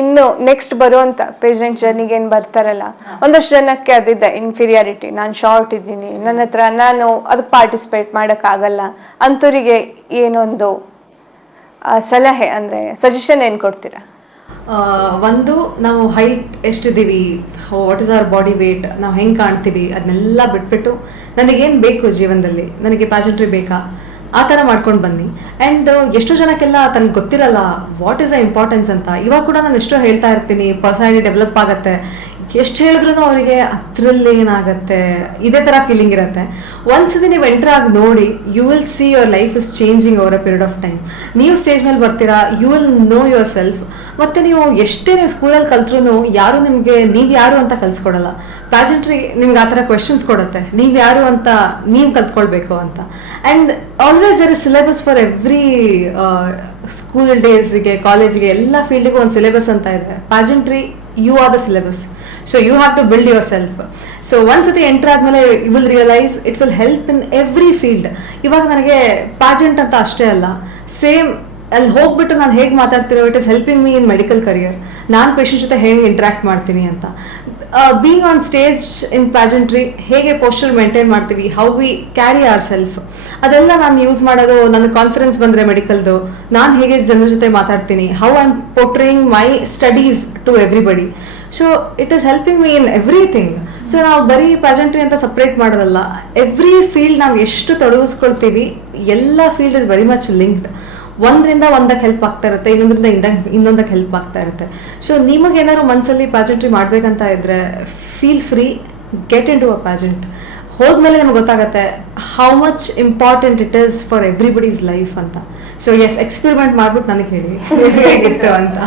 ಇನ್ನು ನೆಕ್ಸ್ಟ್ ಬರುವಂತ ಪೇಷಂಟ್ ಜರ್ನಿಗೆ ಏನು ಬರ್ತಾರಲ್ಲ, ಒಂದಷ್ಟು ಜನಕ್ಕೆ ಅದಿದೆ ಇನ್ಫೀರಿಯಾರಿಟಿ ನಾನು ಶಾರ್ಟ್ ಇದ್ದೀನಿ, ನನ್ನ ಹತ್ರ ನಾನು ಅದು ಪಾರ್ಟಿಸಿಪೇಟ್ ಮಾಡೋಕ್ಕಾಗಲ್ಲ. ಅಂಥವ್ರಿಗೆ ಏನೊಂದು ಸಲಹೆ ಅಂದರೆ ಸಜೆಷನ್ ಏನು ಕೊಡ್ತೀರಾ? ಒಂದು, ನಾವು height ಎಷ್ಟಿದ್ದೀವಿ what is our body weight ನಾವು ಹೆಂಗೆ ಕಾಣ್ತೀವಿ, ಅದನ್ನೆಲ್ಲ ಬಿಟ್ಬಿಟ್ಟು, ನನಗೇನು ಬೇಕು ಜೀವನದಲ್ಲಿ? ನನಗೆ ಪ್ಯಾಜೆಂಟ್ರಿ ಬೇಕಾ? ಆ ಥರ ಮಾಡ್ಕೊಂಡು ಬನ್ನಿ. ಆ್ಯಂಡ್ ಎಷ್ಟೋ ಜನಕ್ಕೆಲ್ಲ ತನಗೆ ಗೊತ್ತಿರಲ್ಲ ವಾಟ್ ಇಸ್ ದ ಇಂಪಾರ್ಟೆನ್ಸ್ ಅಂತ. ಇವಾಗ ಕೂಡ ನಾನು ಎಷ್ಟೋ ಹೇಳ್ತಾ ಇರ್ತೀನಿ ಪರ್ಸನಾಲಿಟಿ ಡೆವಲಪ್ ಆಗುತ್ತೆ. ಎಷ್ಟು ಹೇಳಿದ್ರು ಅವರಿಗೆ ಅದರಲ್ಲಿ ಏನಾಗುತ್ತೆ? ಇದೇ ಥರ ಫೀಲಿಂಗ್ ಇರುತ್ತೆ. ಒಂದ್ಸತಿ ನೀವು ಎಂಟರ್ ಆಗಿ ನೋಡಿ you will see your life is changing over a period of time ನೀವು ಸ್ಟೇಜ್ ಮೇಲೆ ಬರ್ತೀರಾ you will know your self ಮತ್ತೆ ನೀವು ಎಷ್ಟೇ ನೀವು ಸ್ಕೂಲಲ್ಲಿ ಕಲ್ತ್ರೂ ಯಾರು ನಿಮಗೆ, ನೀವು ಯಾರು ಅಂತ ಕಲ್ಸ್ಕೊಡಲ್ಲ. ಪ್ಯಾಜೆಂಟ್ರಿ ನಿಮ್ಗೆ ಆ ಥರ ಕ್ವೆಶನ್ಸ್ ಕೊಡುತ್ತೆ. ನೀವು ಯಾರು ಅಂತ ನೀವು ಕಲ್ತ್ಕೊಳ್ಬೇಕು ಅಂತ. And always there is syllabus for every school ಡೇಸ್ಗೆ ಕಾಲೇಜ್ಗೆ ಎಲ್ಲ ಫೀಲ್ಡಿಗೂ ಒಂದು ಸಿಲೆಬಸ್ ಅಂತ ಇದೆ. Pageantry you are the syllabus so you have to build your self so ಒಂದ್ಸತಿ ಎಂಟರ್ ಆದ್ಮೇಲೆ you will realise it will help in every field ಇವಾಗ ನನಗೆ ಪಾಜೆಂಟ್ ಅಂತ ಅಷ್ಟೇ ಅಲ್ಲ. ಸೇಮ್ ಅಲ್ಲಿ ಹೋಗ್ಬಿಟ್ಟು ನಾನು ಹೇಗೆ ಮಾತಾಡ್ತಿರೋ it is helping me in medical career ನಾನು ಪೇಷಂಟ್ ಜೊತೆ ಹೇಗೆ ಇಂಟ್ರಾಕ್ಟ್ ಮಾಡ್ತೀನಿ ಅಂತ. Being on stage in pageantry ಹೇಗೆ ಪೋಸ್ಟರ್ ಮೇಂಟೈನ್ ಮಾಡ್ತೀವಿ how we carry our self ಅದೆಲ್ಲ ನಾನು ಯೂಸ್ ಮಾಡೋದು, ನನ್ನ ಕಾನ್ಫಿಡೆನ್ಸ್ ಬಂದರೆ ಮೆಡಿಕಲ್ದು ನಾನು ಹೇಗೆ ಜನರ ಜೊತೆ ಮಾತಾಡ್ತೀನಿ how I am portraying my studies to everybody so it is helping me in everything so ನಾವು ಬರೀ ಪ್ರೆಸೆಂಟ್ರಿ ಅಂತ ಸಪ್ರೇಟ್ ಮಾಡೋದಲ್ಲ. ಎವ್ರಿ ಫೀಲ್ಡ್ ನಾವು ಎಷ್ಟು ತೊಡಗಿಸ್ಕೊಳ್ತೀವಿ, ಎಲ್ಲ field is very much linked ಒಂದರಿಂದ ಒಂದಕ್ಕೆ ಹೆಲ್ಪ್ ಆಗ್ತಾ ಇರುತ್ತೆ, ಇನ್ನೊಂದರಿಂದ ಇಂದ ಇನ್ನೊಂದಕ್ಕೆ ಹೆಲ್ಪ್ ಆಗ್ತಾ ಇರುತ್ತೆ. ಸೊ ನಿಮಗೇನಾದ್ರು ಮನಸ್ಸಲ್ಲಿ ಪ್ಯಾಜೆಂಟ್ರಿ ಮಾಡಬೇಕಂತ ಇದ್ರೆ feel free get in to a pageant ಹೋದ್ಮೇಲೆ ನಮ್ಗೆ ಗೊತ್ತಾಗುತ್ತೆ how much important it is for everybody's life ಅಂತ. ಸೊ ಎಸ್ ಎಕ್ಸ್ಪೆರಿಮೆಂಟ್ ಮಾಡ್ಬಿಟ್ಟು ನನಗೆ ಹೇಳಿ. ಅಂತ.